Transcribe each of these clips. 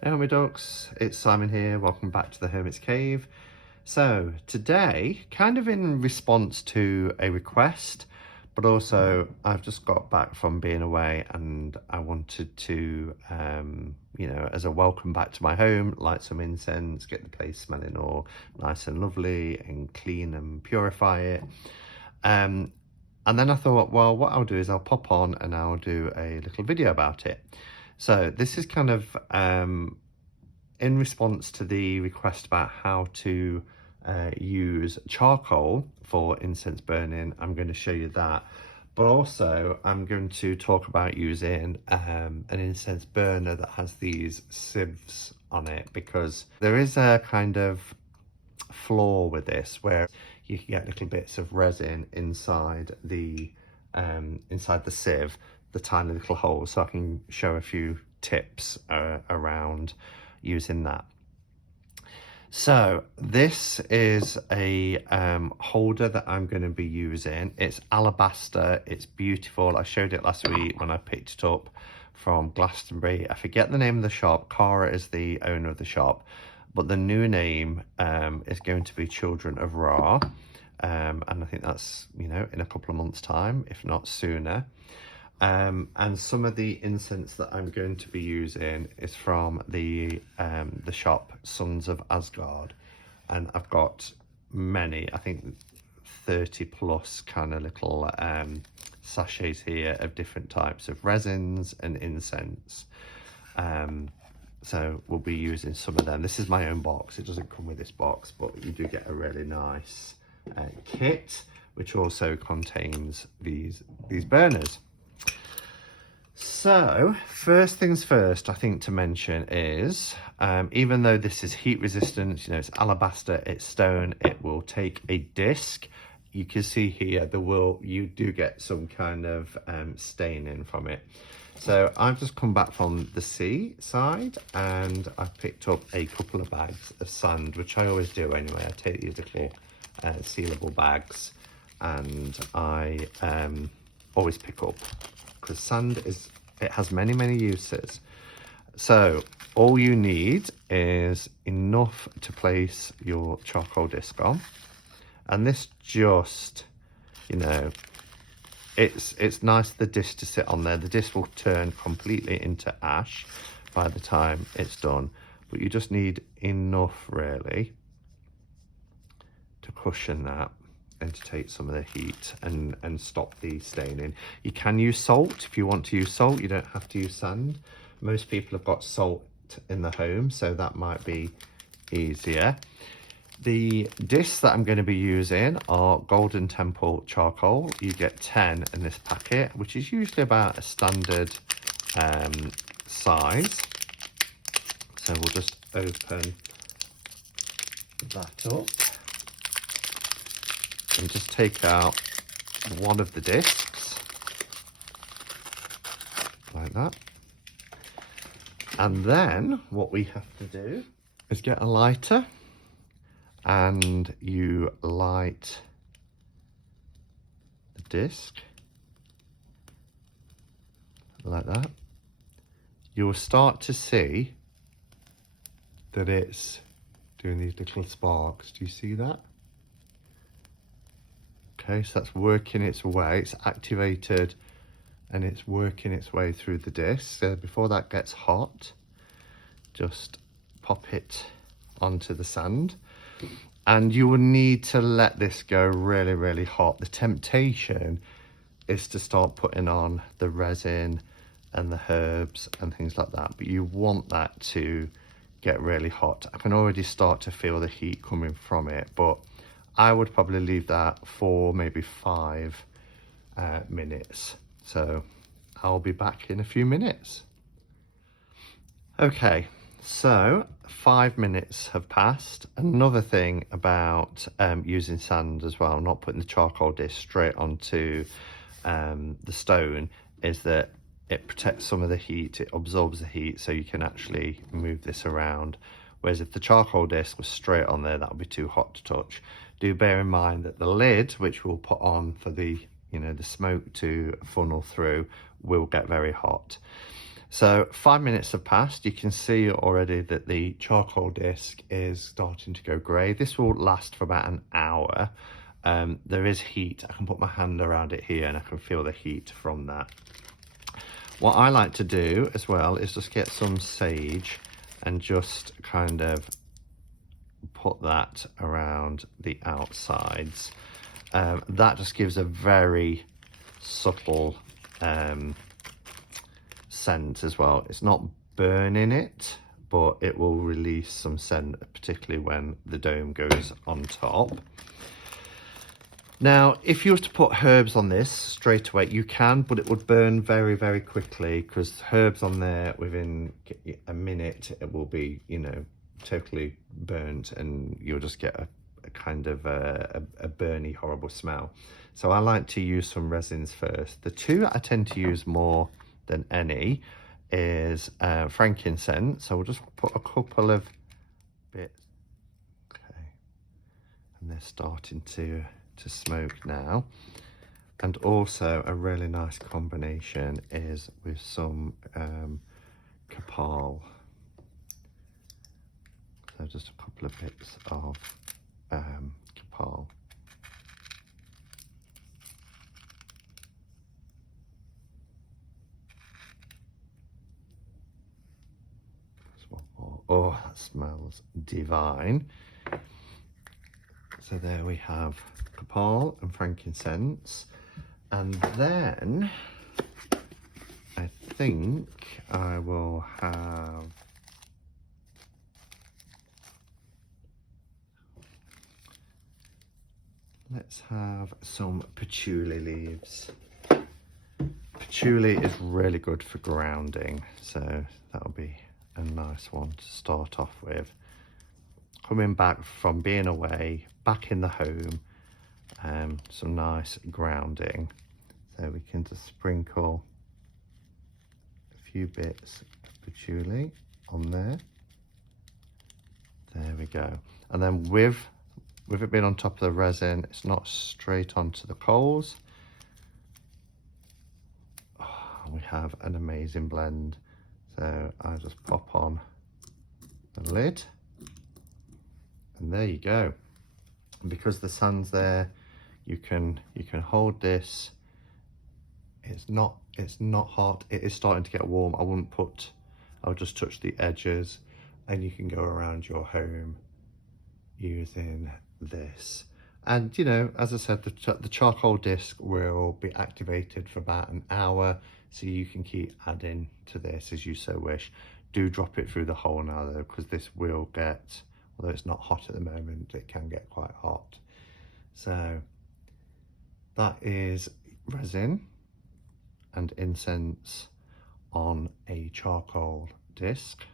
Hey my ducks, it's Simon here, welcome back to the Hermit's Cave. So today, kind of in response to a request, but also I've just got back from being away and I wanted to, as a welcome back to my home, light some incense, get the place smelling all nice and lovely and clean and purify it. And then I thought, well, what I'll do is I'll pop on and I'll do a little video about it. So this is kind of in response to the request about how to use charcoal for incense burning. I'm going to show you that, but also I'm going to talk about using an incense burner that has these sieves on it, because there is a kind of flaw with this where you can get little bits of resin inside the sieve, the tiny little holes. So I can show a few tips around using that. So this is a holder that I'm going to be using. It's alabaster, it's beautiful. I showed it last week when I picked it up from Glastonbury. I forget the name of the shop. Cara is the owner of the shop, but the new name is going to be Children of Ra, and I think that's, in a couple of months time, if not sooner. And some of the incense that I'm going to be using is from the shop Sons of Asgard, and I've got many, I think 30 plus kind of little sachets here of different types of resins and incense. So we'll be using some of them. This is my own box. It doesn't come with this box, but you do get a really nice kit, which also contains these burners. So first things first, I think to mention is, even though this is heat resistant, it's alabaster, it's stone, it will take a disc. You can see here, you do get some kind of staining from it. So I've just come back from the sea side and I've picked up a couple of bags of sand, which I always do anyway. I take these little sealable bags, and I always pick up, because sand has many uses. So all you need is enough to place your charcoal disc on, and this just, it's nice for the disc to sit on there. The disc will turn completely into ash by the time it's done, but you just need enough really to cushion that and to take some of the heat and stop the staining. You can use salt if you want to use salt. You don't have to use sand. Most people have got salt in the home, so that might be easier. The discs that I'm going to be using are Golden Temple charcoal. You get 10 in this packet, which is usually about a standard size. So we'll just open that up and just take out one of the discs like that. And then what we have to do is get a lighter, and you light the disc like that. You'll start to see that it's doing these little sparks. Do you see that? Okay, so that's working its way. It's activated and it's working its way through the disc. So before that gets hot, just pop it onto the sand, and you will need to let this go really hot. The temptation is to start putting on the resin and the herbs and things like that, but you want that to get really hot. I can already start to feel the heat coming from it, but I would probably leave that for maybe 5 minutes. So I'll be back in a few minutes. Okay, so 5 minutes have passed. Another thing about using sand as well, not putting the charcoal disc straight onto the stone, is that it protects some of the heat, it absorbs the heat, so you can actually move this around. Whereas if the charcoal disc was straight on there, that would be too hot to touch. Do bear in mind that the lid, which we'll put on for the, the smoke to funnel through, will get very hot. So 5 minutes have passed. You can see already that the charcoal disc is starting to go grey. This will last for about an hour. There is heat. I can put my hand around it here and I can feel the heat from that. What I like to do as well is just get some sage and just kind of put that around the outsides. That just gives a very subtle scent as well. It's not burning it, but it will release some scent, particularly when the dome goes on top. Now, if you were to put herbs on this straight away, you can, but it would burn very, very quickly, because herbs on there, within a minute, it will be, you know, totally burnt, and you'll just get a kind of a burny, horrible smell. So I like to use some resins first. The two I tend to use more than any is frankincense. So we'll just put a couple of bits. Okay, and they're starting to smoke now. And also a really nice combination is with some copal. So just a couple of bits of copal. Oh, that smells divine. So there we have copal and frankincense. And then I think I will have let's have some patchouli leaves. Patchouli is really good for grounding, so that'll be a nice one to start off with. Coming back from being away, back in the home, some nice grounding. So we can just sprinkle a few bits of patchouli on there. There we go. And then with it being on top of the resin, it's not straight onto the coals. Oh, we have an amazing blend. So I just pop on the lid, and there you go. And because the sun's there, you can hold this. It's not hot. It is starting to get warm. I'll just touch the edges, and you can go around your home using this. And you know, as I said, the charcoal disc will be activated for about an hour, so you can keep adding to this as you so wish. Do drop it through the hole now though, because this will get, although it's not hot at the moment, it can get quite hot. So that is resin and incense on a charcoal disc.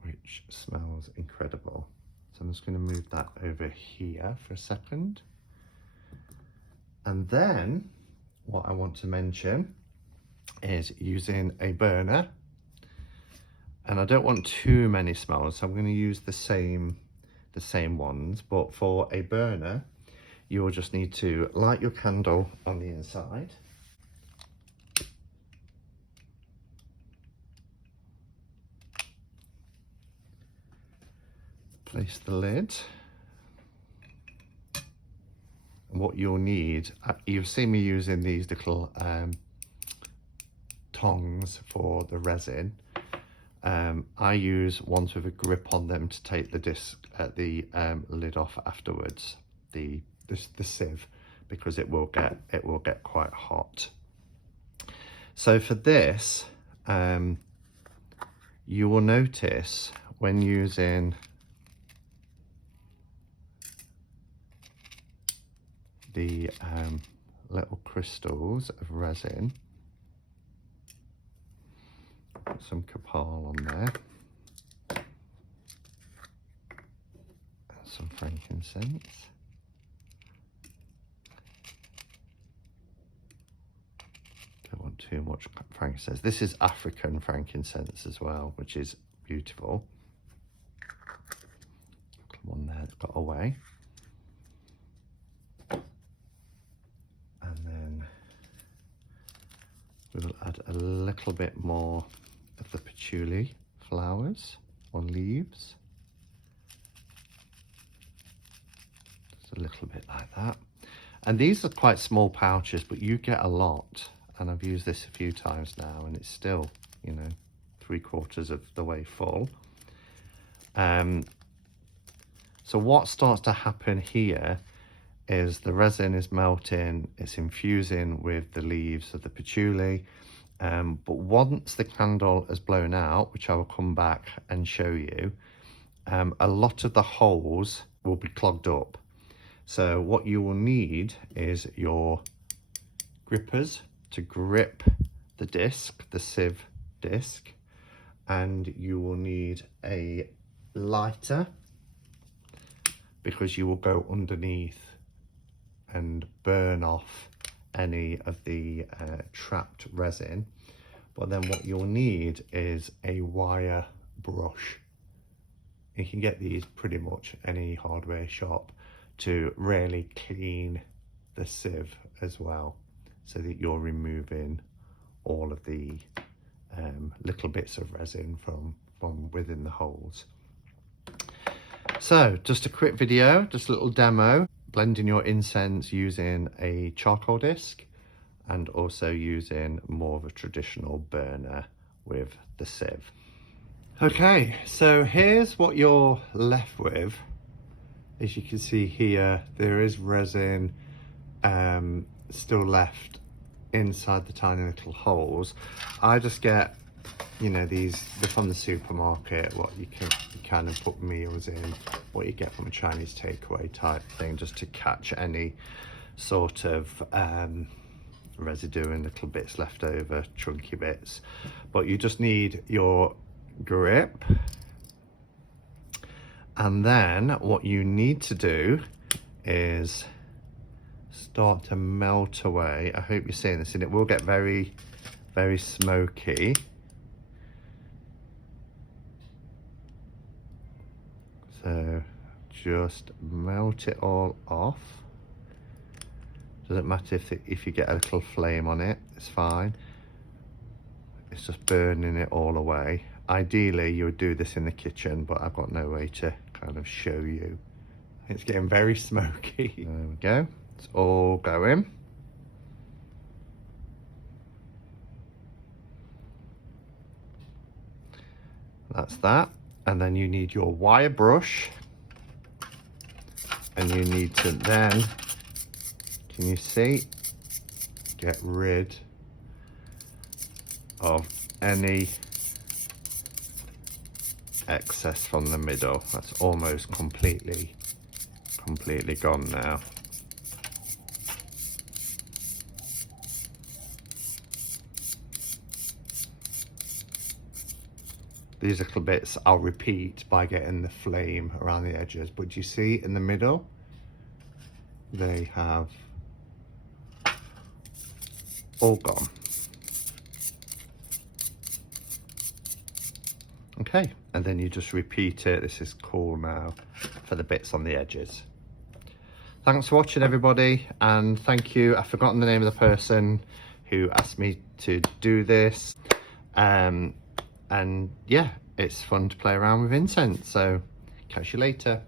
Which smells incredible. So I'm just going to move that over here for a second. And then what I want to mention is using a burner. And I don't want too many smells, so I'm going to use the same ones. But for a burner, you'll just need to light your candle on the inside. Place the lid. And what you'll need, you've seen me using these little tongs for the resin. I use ones with a grip on them to take the lid off afterwards, the sieve, because it will get quite hot. So for this, you will notice when using the little crystals of resin, put some copal on there, and some frankincense. Don't want too much frankincense. This is African frankincense as well, which is beautiful. One there that got away. We'll add a little bit more of the patchouli flowers or leaves. Just a little bit like that. And these are quite small pouches, but you get a lot. And I've used this a few times now, and it's still, you know, 3/4 of the way full. So what starts to happen here is the resin is melting, it's infusing with the leaves of the patchouli. But once the candle has blown out, which I will come back and show you, a lot of the holes will be clogged up. So what you will need is your grippers to grip the disc, the sieve disc, and you will need a lighter because you will go underneath and burn off any of the trapped resin. But then what you'll need is a wire brush. You can get these pretty much any hardware shop to really clean the sieve as well, so that you're removing all of the little bits of resin from within the holes. So just a quick video, just a little demo, blending your incense using a charcoal disc and also using more of a traditional burner with the sieve. Okay, so here's what you're left with. As you can see here, there is resin still left inside the tiny little holes. I just get, you know, they're from the supermarket, what you can kind of put meals in, what you get from a Chinese takeaway type thing, just to catch any sort of residue and little bits left over, chunky bits. But you just need your grip, and then what you need to do is start to melt away. I hope you're seeing this, and it will get very, very smoky. So just melt it all off. Doesn't matter if you get a little flame on it, it's fine. It's just burning it all away. Ideally you would do this in the kitchen, but I've got no way to kind of show you. It's getting very smoky. There we go, it's all going. That's that. And then you need your wire brush, and you need to then, can you see, get rid of any excess from the middle. That's almost completely gone now. These little bits I'll repeat by getting the flame around the edges, but you see in the middle, they have all gone. Okay, and then you just repeat it. This is cool now for the bits on the edges. Thanks for watching, everybody, and thank you. I've forgotten the name of the person who asked me to do this. And yeah, it's fun to play around with incense, so catch you later.